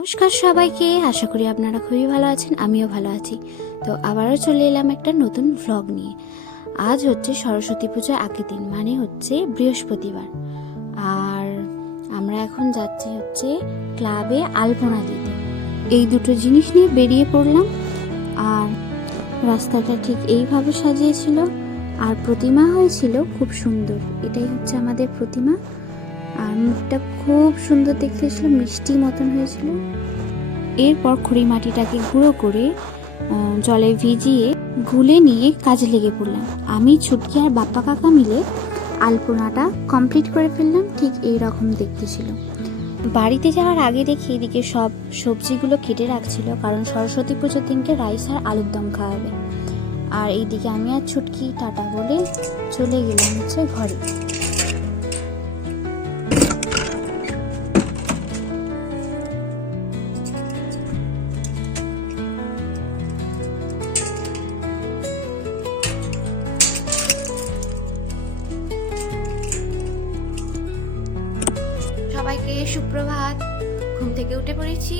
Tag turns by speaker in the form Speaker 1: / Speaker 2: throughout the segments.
Speaker 1: নমস্কার সবাইকে, আশা করি আপনারা খুবই ভালো আছেন, আমিও ভালো আছি। তো আবারও চলে এলাম একটা নতুন ভ্লগ নিয়ে। আজ হচ্ছে সরস্বতী পূজার আগের দিন মানে হচ্ছে বৃহস্পতিবার। আর আমরা এখন যাচ্ছি হচ্ছে ক্লাবে আলপনা দিতে। এই দুটো জিনিস নিয়ে বেরিয়ে পড়লাম। আর রাস্তাটা ঠিক এইভাবে সাজিয়েছিল। আর প্রতিমা হয়েছিল খুব সুন্দর। এটাই হচ্ছে আমাদের প্রতিমা। আর মুখটা খুব সুন্দর দেখতে ছিল মিষ্টি মতন হয়েছিল। এরপর খড়ি মাটিটাকে গুঁড়ো করে জলে ভিজিয়ে গুলে নিয়ে কাজে লেগে পড়লাম। আমি, ছুটকি আর বাপ্পা কাকা মিলে আলপনাটা কমপ্লিট করে ফেললাম, ঠিক এই রকম দেখতে ছিল। বাড়িতে যাওয়ার আগে দেখি এদিকে সব সবজিগুলো কেটে রাখছিল, কারণ সরস্বতী পুজোর দিনকে রাইস আর আলুর দম খাওয়াবে। আর এইদিকে আমি আর ছুটকি, টাটা বলে চলে গেলাম হচ্ছে ঘরে। সবাইকে সুপ্রভাত। ঘুম থেকে উঠে পড়েছি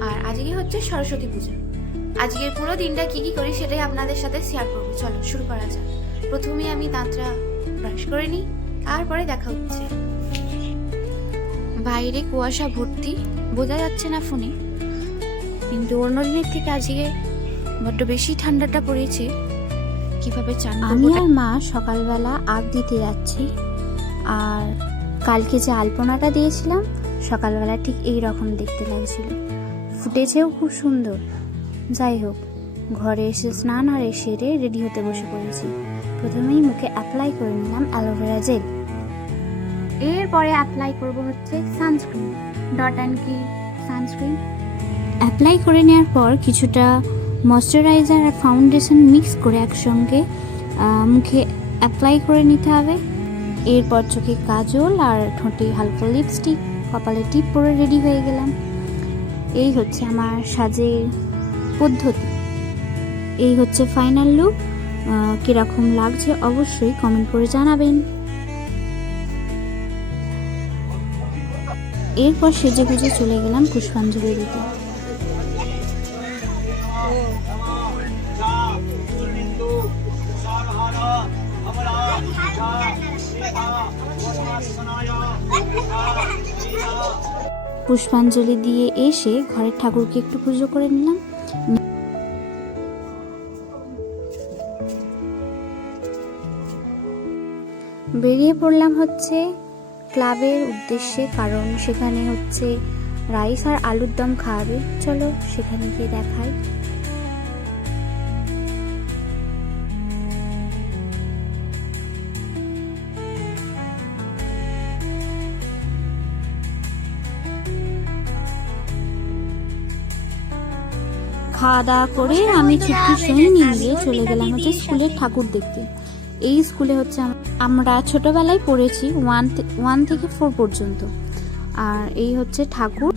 Speaker 1: আর আজকে হচ্ছে সরস্বতী পুজো। আজকের পুরো দিনটা কি কি করি সেটাই আপনাদের সাথে শেয়ার করব। চলো শুরু করা যাক। প্রথমে আমি দাঁতটা ব্রাশ করে নিই তারপরে দেখা হচ্ছে। বাইরে কুয়াশা ভর্তি বোঝা যাচ্ছে না ফোনে। কিন্তু অন্য দিনের থেকে আজকে বড্ড বেশি ঠান্ডাটা পড়েছে। কীভাবে চান আমি আর মা সকালবেলা আগ দিতে যাচ্ছি আর কালকে যে আলপনাটা দিয়েছিলাম, সকালবেলা ঠিক এই রকম দেখতে লাগছিল। ফুটেছেও খুব সুন্দর। যাই হোক, ঘরে এসে স্নান আর সেরে রেডি হতে বসে পড়েছি। প্রথমেই মুখে অ্যাপ্লাই করে নিলাম অ্যালোভেরা জেল এরপরে অ্যাপ্লাই করব হচ্ছে সানস্ক্রিন ডট অ্যান্ড কি সানস্ক্রিন অ্যাপ্লাই করে নেওয়ার পর কিছুটা ময়শ্চারাইজার আর ফাউন্ডেশন মিক্স করে একসঙ্গে মুখে অ্যাপ্লাই করে নিতে হবে। এরপর চোখে কাজল আর ঠোঁটে হালকা লিপস্টিক কপালে টিপ পরে রেডি হয়ে গেলাম। এই হচ্ছে আমার সাজের পদ্ধতি। এই হচ্ছে ফাইনাল লুক কীরকম লাগছে অবশ্যই কমেন্ট করে জানাবেন। এরপর সেজে গুজে চলে গেলাম পুষ্পাঞ্জলি দিতে। পুষ্পাঞ্জলি দিয়ে এসে ঘরের ঠাকুরকে একটু পুজো করে নিলাম। বেরিয়ে পড়লাম হচ্ছে ক্লাবের উদ্দেশ্যে, কারণ সেখানে হচ্ছে রাইস আর আলুর দম খাওয়াবে। চলো সেখানে গিয়ে দেখাই। খাওয়া দাওয়া করে আমি ছুটি সঙ্গে নিয়ে চলে গেলাম হচ্ছে স্কুলের ঠাকুর দেখতে। এই স্কুলে হচ্ছে আমরা ছোটবেলায় পড়েছি ওয়ান ওয়ান থেকে ফোর পর্যন্ত। আর এই হচ্ছে ঠাকুর।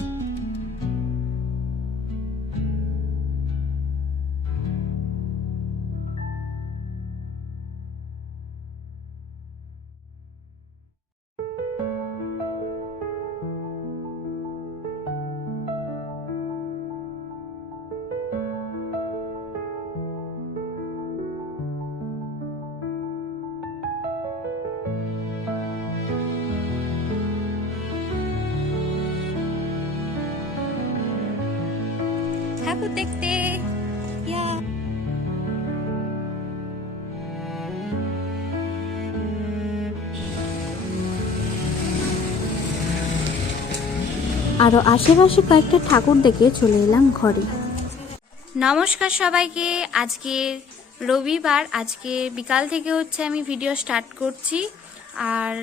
Speaker 1: ঠাকুর দেখতে আরও আশেপাশে কয়েকটা ঠাকুর দেখে চলে এলাম ঘরে। নমস্কার সবাইকে আজকে রবিবার আজকে বিকাল থেকে হচ্ছে আমি ভিডিও স্টার্ট করছি। আর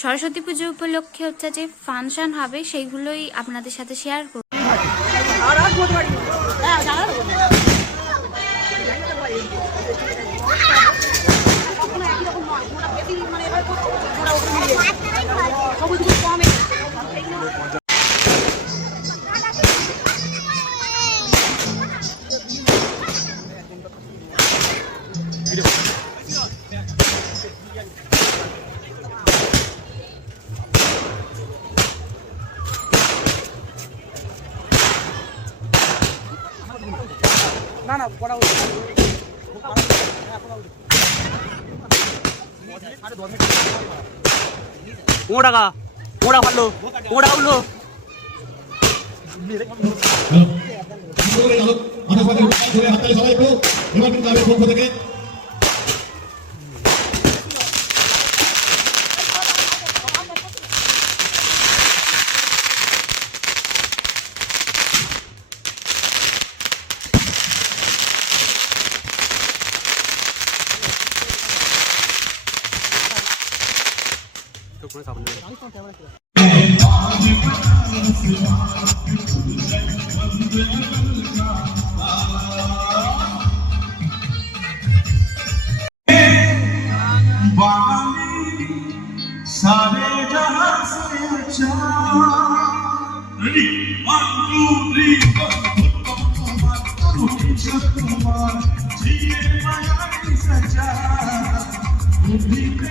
Speaker 1: সরস্বতী পুজো উপলক্ষে হচ্ছে যে ফাংশন হবে সেইগুলোই আপনাদের সাথে শেয়ার করব
Speaker 2: না না কটা পনেরো টাকা পনেরো এবার কিন্তু আমি পক্ষ থেকে கூட சாப்பிடுங்க
Speaker 3: सारे जहाँ से अच्छा रेडी 1 2 3 जीए माया की सजा बुद्धि पे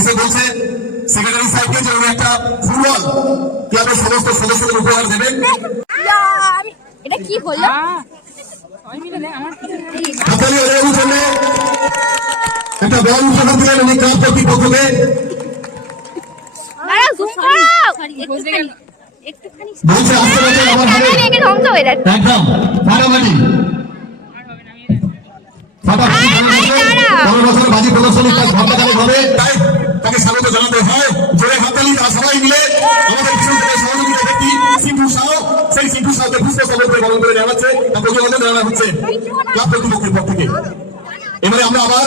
Speaker 4: এসে বলছে সেক্রেটারি সাহেবকে যে উনি একটা ফুটবল ক্লাবের সমস্ত সদস্যদের উপহার দেবেন?
Speaker 1: এটা কি হলো?
Speaker 4: হাতালি জন্য একটা উপহার দিলেন উনি ক্লাব কর্তৃপক্ষকে। বলছে আসতে বছর আমার হবে একদম ফাটাফাটি। ফাটাফাটি বাজি প্রদর্শনী সবর করে হচ্ছে। তাকে অভিবাদন জানানো হচ্ছে। ক্লাব কর্তৃপক্ষের পক্ষ থেকে। এবারে আমরা আবার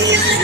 Speaker 5: Oh,